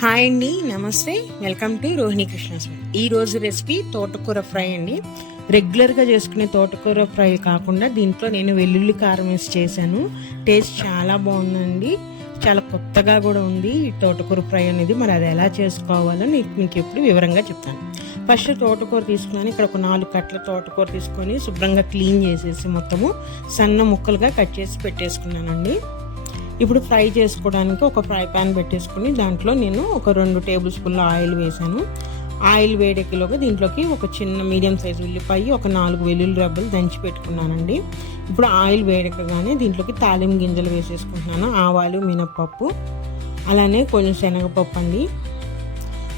Hi అండి నమస్తే. Welcome to Rohini Krishnaswamy. ఈ రోజు రెసిపీ తోటకూర ఫ్రై అండి. రెగ్యులర్గా చేసుకునే తోటకూర ఫ్రై కాకుండా దీంట్లో నేను వెల్లుల్లి కారం వేసి చేశాను. టేస్ట్ చాలా బాగుందండి. చాలా కొత్తగా కూడా ఉంది ఈ తోటకూర ఫ్రై అనేది. మరి అది ఎలా చేసుకోవాలో నేను మీకు ఎప్పుడు వివరంగా చెప్తాను. ఫస్ట్ తోటకూర తీసుకున్నాను. ఇక్కడ ఒక నాలుగు కట్ల తోటకూర తీసుకొని శుభ్రంగా క్లీన్ చేసేసి మొత్తము సన్న ముక్కలుగా కట్ చేసి పెట్టేసుకున్నానండి. ఇప్పుడు ఫ్రై చేసుకోవడానికి ఒక ఫ్రై పాన్ పెట్టేసుకుని దాంట్లో నేను ఒక రెండు టేబుల్ స్పూన్ల ఆయిల్ వేసాను ఆయిల్ వేడెక్కిలోగా దీంట్లోకి ఒక చిన్న మీడియం సైజు ఉల్లిపాయ ఒక నాలుగు వెల్లుల్లి రబ్బలు దంచి పెట్టుకున్నానండి. ఇప్పుడు ఆయిల్ వేడెక్కగానే దీంట్లోకి తాలిం గింజలు వేసేసుకుంటున్నాను. ఆవాలు మినప్పప్పు అలానే కొంచెం శనగపప్పు అండి.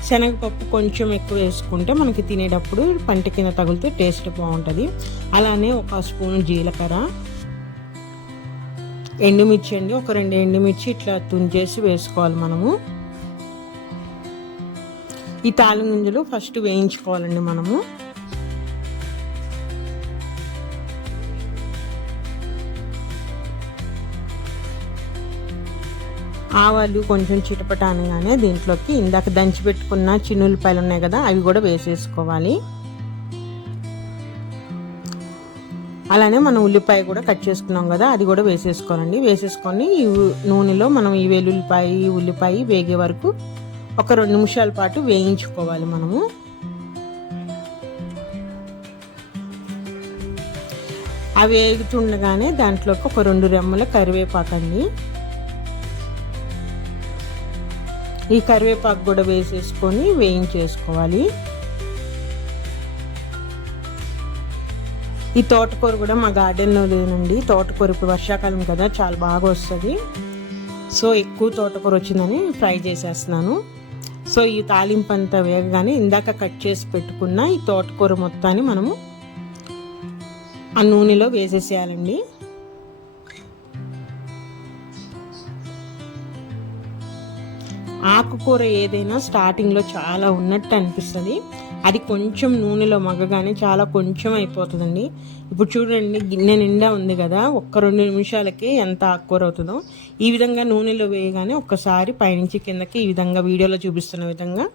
శనగపప్పు కొంచెం ఎక్కువ వేసుకుంటే మనకి తినేటప్పుడు పంట కింద తగులుతూ టేస్ట్ బాగుంటుంది. అలానే ఒక స్పూన్ జీలకర్ర ఎండుమిర్చి అండి. ఒక రెండు ఎండుమిర్చి ఇట్లా తుంచేసి వేసుకోవాలి మనము. ఈ తాళి గింజలు ఫస్ట్ వేయించుకోవాలండి మనము. ఆవాలు కొంచెం చిటపట అనగానే దీంట్లోకి ఇందాక దంచి పెట్టుకున్న చిన్నులపాయలు ఉన్నాయి కదా అవి కూడా వేసేసుకోవాలి. అలానే మనం ఉల్లిపాయ కూడా కట్ చేసుకున్నాం కదా అది కూడా వేసేసుకోనండి వేసేసుకొని ఈ నూనెలో మనం ఈ వెల్లుల్లిపాయ ఉల్లిపాయ వేగే వరకు ఒక రెండు నిమిషాల పాటు వేయించుకోవాలి మనము. అవి వేగుతుండగానే దాంట్లోకి ఒక రెండు రెమ్మల కరివేపాకండి ఈ కరివేపాకు కూడా వేసేసుకొని వేయించేసుకోవాలి. ఈ తోటకూర కూడా మా గార్డెన్లో లేనండి తోటకూర ఇప్పుడు వర్షాకాలం కదా చాలా బాగా వస్తుంది. సో ఎక్కువ తోటకూర వచ్చిందని ఫ్రై చేసేస్తున్నాను. సో ఈ తాలింపు అంతా వేగగానే ఇందాక కట్ చేసి పెట్టుకున్న ఈ తోటకూర మొత్తాన్ని మనము ఆ నూనెలో వేసేసేయాలండి. ఆకుకూర ఏదైనా స్టార్టింగ్లో చాలా ఉన్నట్టు అనిపిస్తుంది. అది కొంచెం నూనెలో మగ్గగానే చాలా కొంచెం అయిపోతుందండి. ఇప్పుడు చూడండి గిన్నె నిండా ఉంది కదా ఒక్క రెండు నిమిషాలకి ఎంత ఆకుకూర అవుతుందో ఈ విధంగా నూనెలో వేయగానే ఒక్కసారి పైనుంచి కిందకి ఈ విధంగా వీడియోలో చూపిస్తున్న విధంగా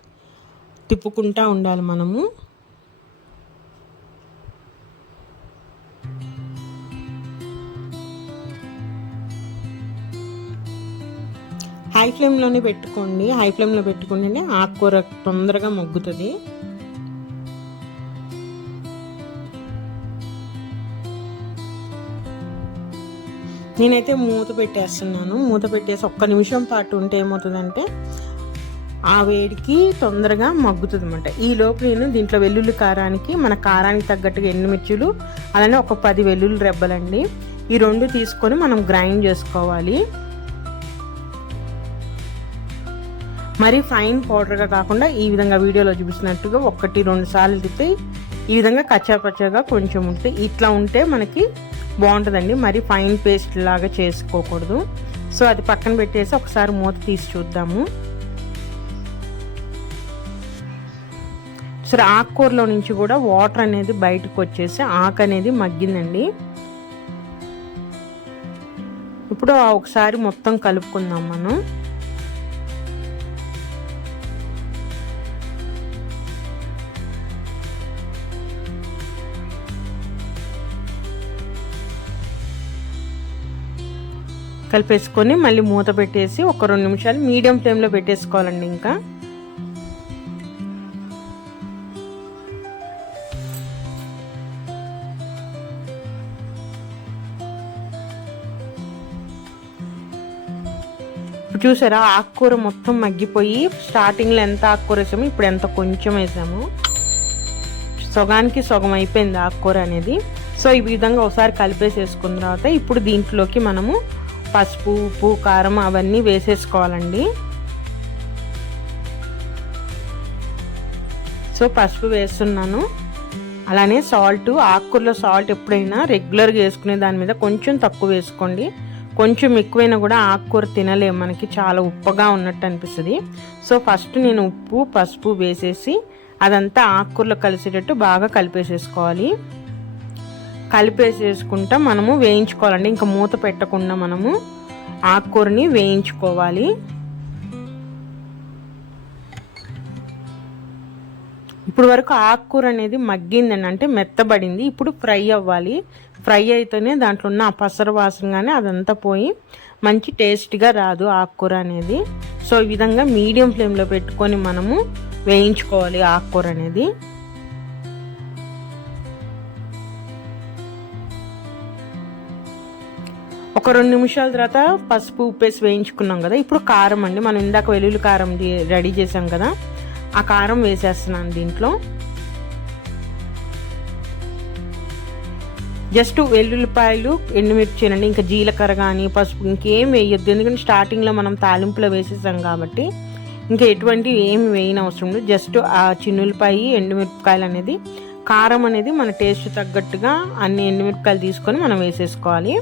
తిప్పుకుంటా ఉండాలి మనము. హై ఫ్లేమ్లోనే పెట్టుకోండి. హై ఫ్లేమ్లో పెట్టుకుంటేనే ఆకుకూర తొందరగా మొగ్గుతుంది. నేనైతే మూత పెట్టేస్తున్నాను. మూత పెట్టేసి ఒక్క నిమిషం పాటు ఉంటే ఏమవుతుందంటే ఆ వేడికి తొందరగా మగ్గుతుంది అనమాట ఈ లోపు నేను దీంట్లో వెల్లుల్లి కారానికి మన కారానికి తగ్గట్టుగా ఎండుమిర్చులు అలానే ఒక పది వెల్లుల్లి రెబ్బలండి. ఈ రెండు తీసుకొని మనం గ్రైండ్ చేసుకోవాలి. మరి ఫైన్ పౌడర్గా కాకుండా ఈ విధంగా వీడియోలో చూపిస్తున్నట్టుగా ఒకటి రెండు సార్లు తిప్పి ఈ విధంగా కచ్చాపచ్చగా కొంచెం ఉంటే ఇట్లా ఉంటే మనకి బాగుంటుందండి. మరి ఫైన్ పేస్ట్ లాగా చేసుకోకూడదు. సో అది పక్కన పెట్టేసి ఒకసారి మూత తీసి చూద్దాము. సరే ఆకుకూరలో నుంచి కూడా వాటర్ అనేది బయటకు వచ్చేసి ఆకు అనేది మగ్గిందండి. ఇప్పుడు ఒకసారి మొత్తం కలుపుకుందాం మనం. కలిపేసుకొని మళ్ళీ మూత పెట్టేసి ఒక రెండు నిమిషాలు మీడియం ఫ్లేమ్లో పెట్టేసుకోవాలండి ఇంకా. చూసారా ఆకుకూర మొత్తం మగ్గిపోయి స్టార్టింగ్లో ఎంత ఆకుకూర వేసాము ఇప్పుడు ఎంత కొంచెం వేసాము. సొగానికి సగం అయిపోయింది ఆకుకూర అనేది. సో ఈ విధంగా ఒకసారి కలిపేసేసుకున్న తర్వాత ఇప్పుడు దీంట్లోకి మనము పసుపు ఉప్పు కారం అవన్నీ వేసేసుకోవాలండి. సో పసుపు వేస్తున్నాను. అలానే సాల్ట్ ఆకుకూరలో సాల్ట్ ఎప్పుడైనా రెగ్యులర్గా వేసుకునే దాని మీద కొంచెం తక్కువ వేసుకోండి. కొంచెం ఎక్కువైనా కూడా ఆకుకూర తినలేము మనకి చాలా ఉప్పగా ఉన్నట్టు అనిపిస్తుంది. సో ఫస్ట్ నేను ఉప్పు పసుపు వేసేసి అదంతా ఆకుకూరలో కలిసేటట్టు బాగా కలిపేసేసుకోవాలి. కలిపేసేసుకుంటా మనము వేయించుకోవాలండి. ఇంకా మూత పెట్టకుండా మనము ఆకుకూరని వేయించుకోవాలి. ఇప్పుడు వరకు ఆకుకూర అనేది మగ్గిందని అంటే మెత్తబడింది. ఇప్పుడు ఫ్రై అవ్వాలి. ఫ్రై అయితేనే దాంట్లో ఉన్న ఆ పసర వాసన కానీ అదంతా పోయి మంచి టేస్ట్గా రాదు ఆకుకూర అనేది. సో ఈ విధంగా మీడియం ఫ్లేమ్లో పెట్టుకొని మనము వేయించుకోవాలి ఆకుకూర అనేది. ఒక రెండు నిమిషాల తర్వాత పసుపు ఉప్పేసి వేయించుకున్నాం కదా. ఇప్పుడు కారం అండి. మనం ఇందాక వెల్లుల్లి కారం రెడీ చేసాం కదా. ఆ కారం వేసేస్తున్నాను దీంట్లో. జస్ట్ వెల్లుల్లిపాయలు ఎండుమిర్చి అండి ఇంకా జీలకర్ర కానీ పసుపు ఇంకేం వేయొద్దు. ఎందుకంటే స్టార్టింగ్లో మనం తాలింపులో వేసేసాం కాబట్టి ఇంకా ఎటువంటి ఏమి వేయని అవసరం లేదు. జస్ట్ ఆ చిన్నులపాయ ఎండుమిరపకాయలు అనేది. కారం అనేది మన టేస్ట్ తగ్గట్టుగా అన్ని ఎండుమిరపకాయలు తీసుకొని మనం వేసేసుకోవాలి.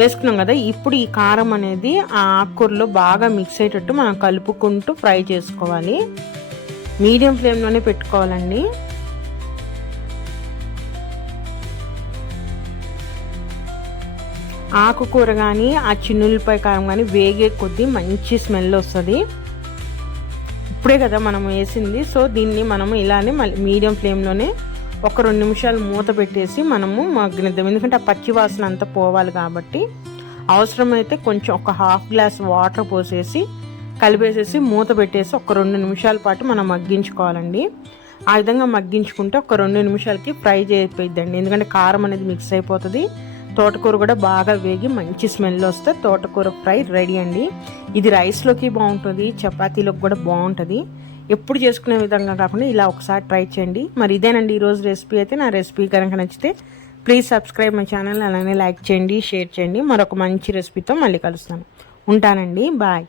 వేసుకున్నాం కదా ఇప్పుడు ఈ కారం అనేది ఆ ఆకుకూరలో బాగా మిక్స్ అయ్యేటట్టు మనం కలుపుకుంటూ ఫ్రై చేసుకోవాలి. మీడియం ఫ్లేమ్లోనే పెట్టుకోవాలండి. ఆకుకూర కానీ ఆ చిన్నులపై కారం కానీ వేగే కొద్దీ మంచి స్మెల్ వస్తుంది. ఇప్పుడే కదా మనం వేసింది సో దీన్ని మనము ఇలానే మళ్ళీ మీడియం ఫ్లేమ్లోనే ఒక రెండు నిమిషాలు మూత పెట్టేసి మనము మగ్గనిద్దాం ఎందుకంటే ఆ పచ్చి వాసన అంతా పోవాలి కాబట్టి అవసరమైతే కొంచెం ఒక హాఫ్ గ్లాస్ వాటర్ పోసేసి కలిపేసేసి మూత పెట్టేసి ఒక రెండు నిమిషాల పాటు మనం మగ్గించుకోవాలండి. ఆ విధంగా మగ్గించుకుంటే ఒక రెండు నిమిషాలకి ఫ్రై చేయిపోయిద్దండి ఎందుకంటే కారం అనేది మిక్స్ అయిపోతుంది. తోటకూర కూడా బాగా వేగి మంచి స్మెల్ వస్తే తోటకూర ఫ్రై రెడీ అండి. ఇది రైస్లోకి బాగుంటుంది చపాతీలోకి కూడా బాగుంటుంది. ఎప్పుడు చేసుకునే విధంగా కాకుండా ఇలా ఒకసారి ట్రై చేయండి. మరి ఇదేనండి ఈరోజు రెసిపీ అయితే. నా రెసిపీ కనుక నచ్చితే ప్లీజ్ సబ్స్క్రైబ్ మై ఛానల్ అలానే లైక్ చేయండి షేర్ చేయండి. మరొక మంచి రెసిపీతో మళ్ళీ కలుస్తాను. ఉంటానండి. బాయ్